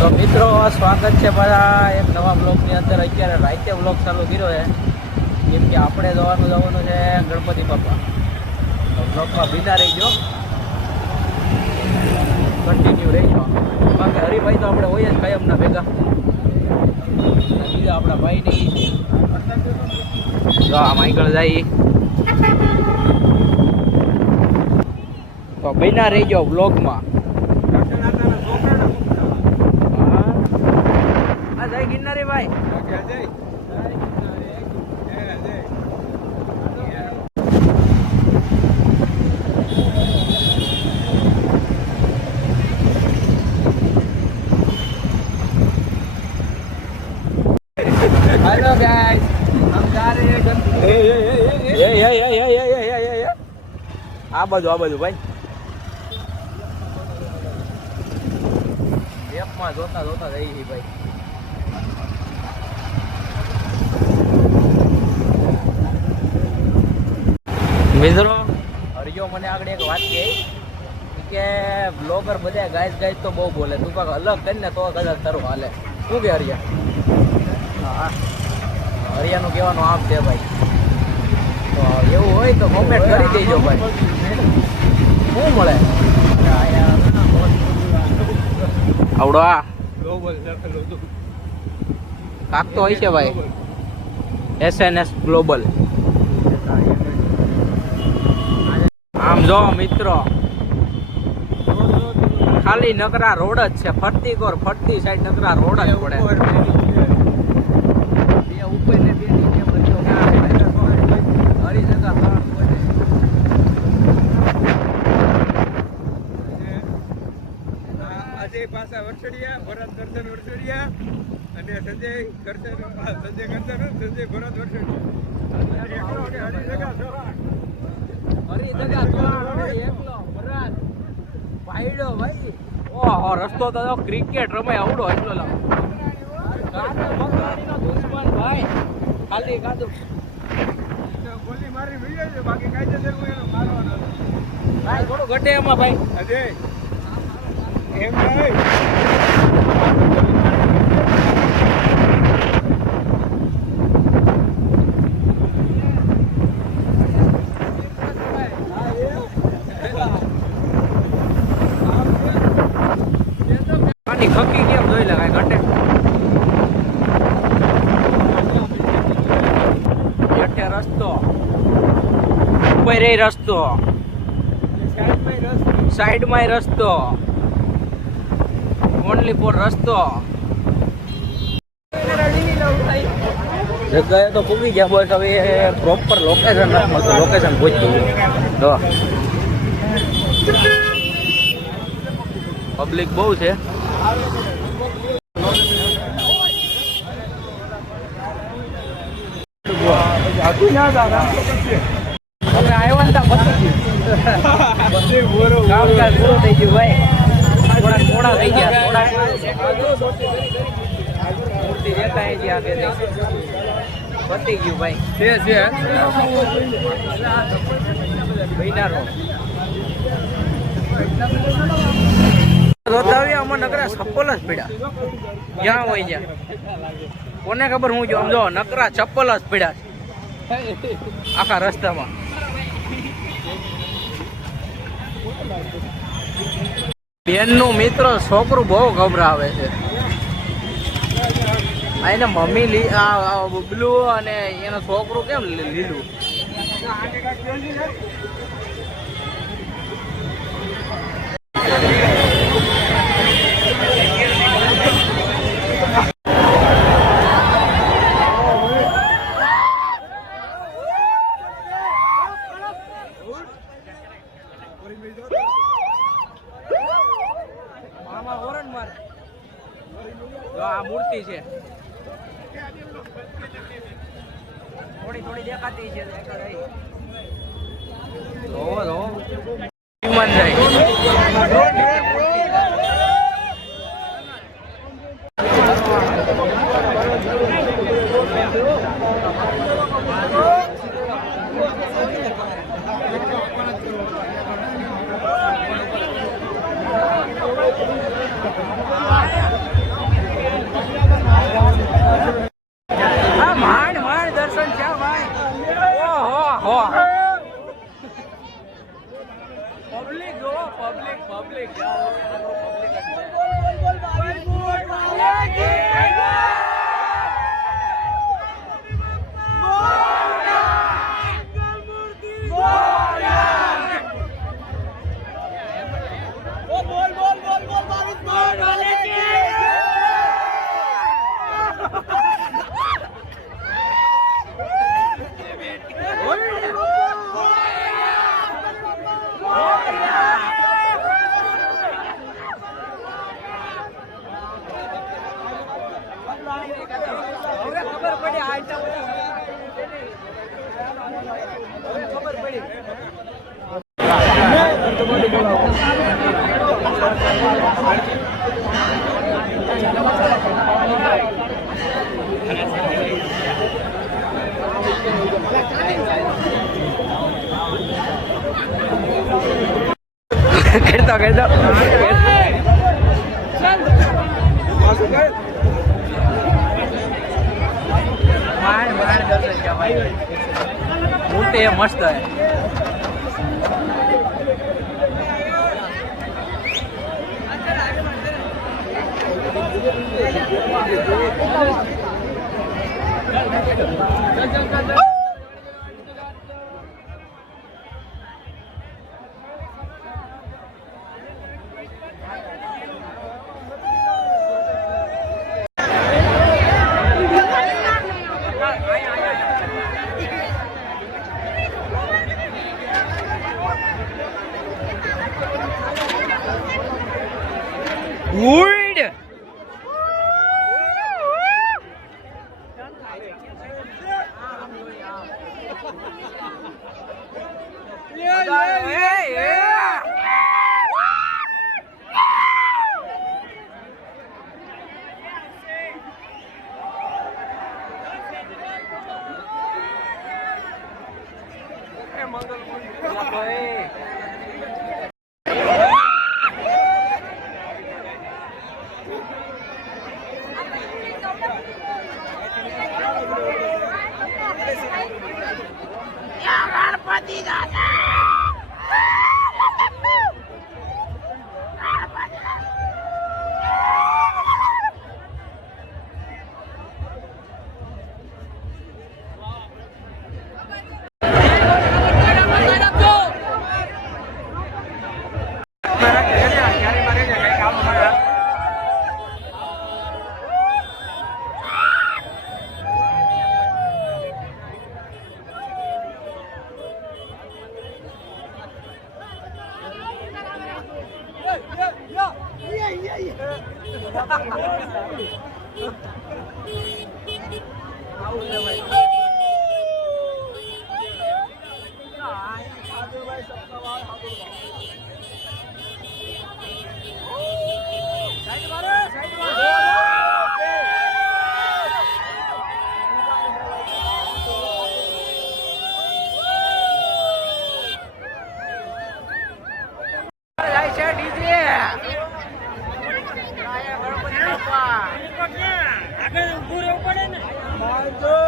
તો મિત્રો સ્વાગત છે બધા એક નવા બ્લોગની અંદર. અત્યારે રાતે બ્લોગ ચાલુ કર્યો છે કેમ કે આપણે જવાનું છે ગણપતિ બાપા. તો બ્લોગમાં બીજા રહીજો, કન્ટિન્યુ રહીજો. બાકી હરિભાઈ તો આપણે હોય જ કાયમના ભેગા. બીજા આપણા ભાઈની જો આમ આગળ જાય તો બીના રહીજો બ્લોગમાં. જય ગિરનારી ભાઈ. हेलो गाइस, हम जा रहे हैं आ बाजू भाई. મેપમાં જોતા જઈએ ભાઈ. મિત્રો હરિયો મને આગળ એક વાત કહી કે બ્લોગર બધા ગાય તો બહુ બોલે, તું કાંક અલગ કરીને તો કદાચ તારું હાલે. શું કે હરિયા? હા, હરિયાનું કહેવાનું આમ છે ભાઈ. તો એવું હોય તો કોમેન્ટ કરી દેજો ભાઈ. શું મળે આવડો આ કાક તો હોય છે ભાઈ. SNS global. આમ જો મિત્રો ખાલી નકરા રોડ જ છે. ફરતી સાઈડ નકરા રોડ જ પડે. બે ઉપર ને બે નીચે બધો હરી જગા અજય પાસા વરસડિયા, ભરત દર્શન વરસડિયા અને સંજય કરશન ભરત વરસડિયા. રસ્તો તો ક્રિકેટ રમે આવડો એટલો દુશ્મન ભાઈ. ખાલી કાદું ગોલી મારી મળ્યો છે, બાકી કાયદેસર હું એનો મારવાનો ભાઈ. થોડું ઘટે એમાં ભાઈ. અજય એમ નહીં. ખકી કેમ જોઈ લે કાંઈ ઘટે. ઘટે રસ્તો ઉપર રસ્તો, સાઈડમાં રસ્તો, ઓનલી ફોર રસ્તો. જગ્યાએ તો પૂગી ગયા બસ. હવે પ્રોપર લોકેશન નથી મળતું. લોકેશન પહોંચી ગયું. પબ્લિક બહુ છે. આખું ના દાદા હવે આવ્યા ને કામકાજ પૂરું થઈ ગયું ભાઈ. થોડા મોડા થઈ ગયા. મૂર્તિ દેખાય છે આગળ પતી ગયું ભાઈ. છે મહિનાનો આમાં નકરા ચપ્પલ જ પડ્યા. જ્યાં હોય જ્યાં કોને ખબર. હું જો આમ જો નકરા ચપ્પલ જ પડ્યા આખા રસ્તામાં. બેનનું મિત્ર છોકરું બહુ ગભરાવે છે. એને મમ્મી બ્લુ અને એનું છોકરું કેમ લીલું. આ મૂર્તિ છે થોડી દેખાતી છે. વિમાન જાય. કરતો કરતો मूर्ति है मस्त है Weird. આગળ ઊભું રહેવું પડે ને.